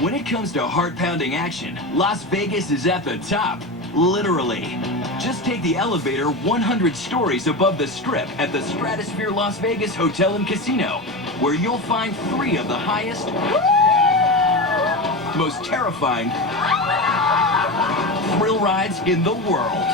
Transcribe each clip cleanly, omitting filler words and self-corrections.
When it comes to heart-pounding action, Las Vegas is at the top. Literally. Just take the elevator 100 stories above the Strip at the Stratosphere Las Vegas Hotel and Casino, where you'll find 3 of the highest, most terrifying thrill rides in the world.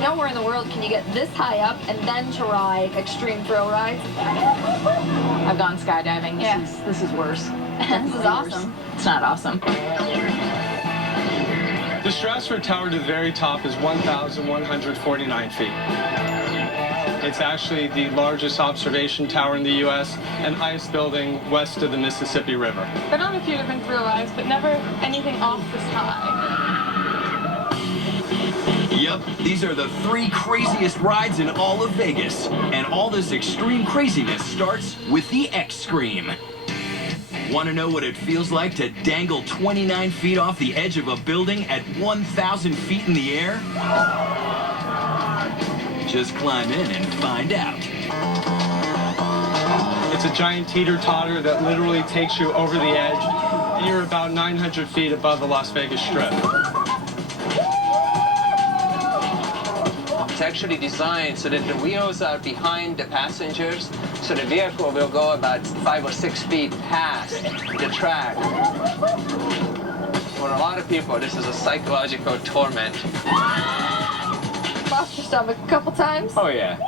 Nowhere in the world can you get this high up and then to ride extreme thrill rides. I've gone skydiving. This is worse. This is awesome. It's not awesome. The Stratosphere Tower to the very top is 1,149 feet. It's actually the largest observation tower in the U.S. and highest building west of the Mississippi River. Been on a few different thrill rides, but never anything off this high. Yep, these are the 3 craziest rides in all of Vegas. And all this extreme craziness starts with the X-Scream. Want to know what it feels like to dangle 29 feet off the edge of a building at 1,000 feet in the air? Just climb in and find out. It's a giant teeter-totter that literally takes you over the edge, and you're about 900 feet above the Las Vegas Strip. It's actually designed so that the wheels are behind the passengers, so the vehicle will go about 5 or 6 feet past the track. For a lot of people, this is a psychological torment. Lost your stomach a couple times? Oh, yeah.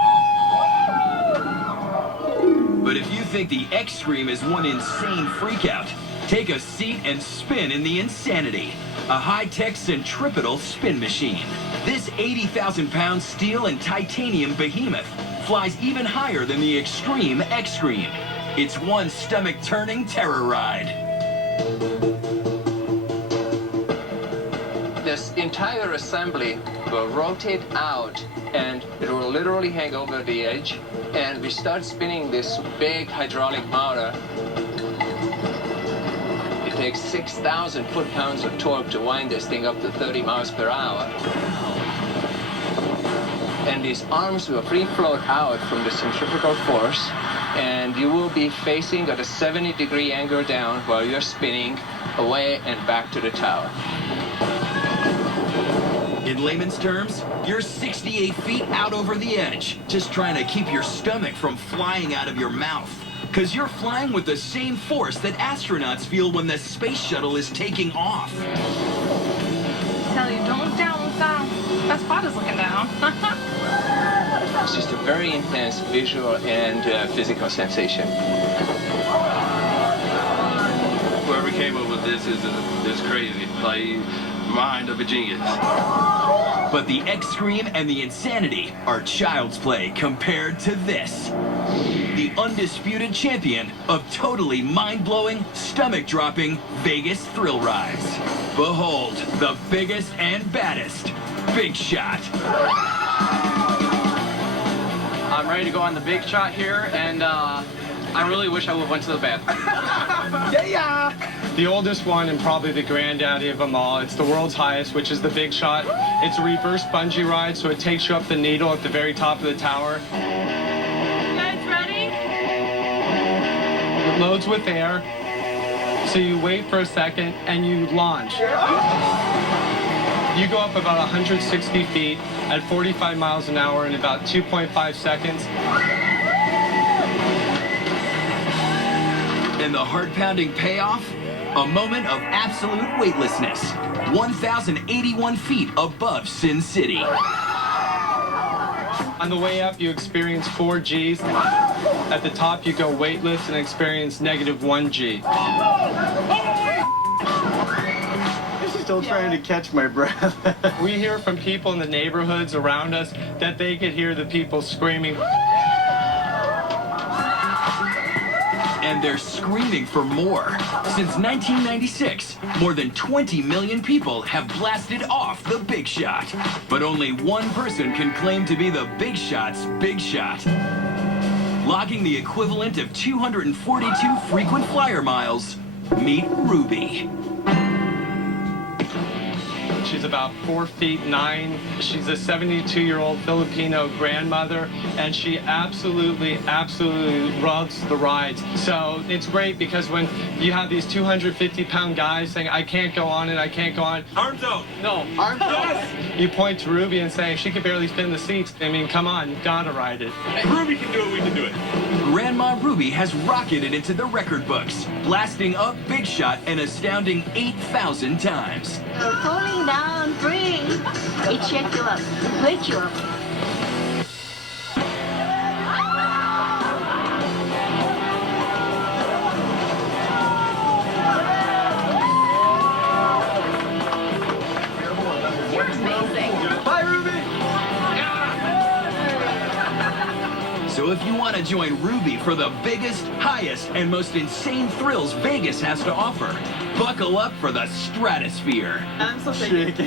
But if you think the X-Scream is one insane freakout, take a seat and spin in the Insanity, a high-tech centripetal spin machine. This 80,000-pound steel and titanium behemoth flies even higher than the Extreme X-Scream. It's one stomach-turning terror ride. This entire assembly will rotate out, and it will literally hang over the edge, and we start spinning this big hydraulic motor. It takes 6,000 foot-pounds of torque to wind this thing up to 30 miles per hour. And these arms will free float out from the centrifugal force, and you will be facing at a 70-degree angle down while you're spinning away and back to the tower. In layman's terms, you're 68 feet out over the edge, just trying to keep your stomach from flying out of your mouth. Because you're flying with the same force that astronauts feel when the space shuttle is taking off. Tell you, don't look down, look down. That spot is looking down. It's just a very intense visual and physical sensation. Whoever came up with this is crazy. Like, mind of a genius. But the X-Scream and the Insanity are child's play compared to this. The undisputed champion of totally mind-blowing, stomach-dropping Vegas thrill rides. Behold, the biggest and baddest, Big Shot. I'm ready to go on the Big Shot here, and I really wish I would have went to the bathroom. Yeah! The oldest one and probably the granddaddy of them all. It's the world's highest, which is the Big Shot. It's a reverse bungee ride, so it takes you up the needle at the very top of the tower. You guys ready? It loads with air, so you wait for a second and you launch. You go up about 160 feet at 45 miles an hour in about 2.5 seconds. And the heart-pounding payoff? A moment of absolute weightlessness. 1,081 feet above Sin City. On the way up, you experience 4 Gs. At the top, you go weightless and experience -1 G. Still trying to catch my breath. We hear from people in the neighborhoods around us that they could hear the people screaming. And they're screaming for more. Since 1996, more than 20 million people have blasted off the Big Shot. But only one person can claim to be the Big Shot's Big Shot. Logging the equivalent of 242 frequent flyer miles, meet Ruby. She's about 4'9". She's a 72-year-old Filipino grandmother, and she absolutely loves the rides. So it's great because when you have these 250-pound guys saying, I can't go on it, I can't go on. Arms out. No. Arms out. You point to Ruby and say, she could barely fit in the seats. I mean, come on, you've got to ride it. Ruby can do it, we can do it. Grandma Ruby has rocketed into the record books, blasting up Big Shot an astounding 8,000 times. Falling down, free. It shakes you up, it wakes you up. You're amazing. Bye, Ruby! So if you want to join Ruby for the biggest, highest, and most insane thrills Vegas has to offer, buckle up for the stratosphere. I'm so shaking.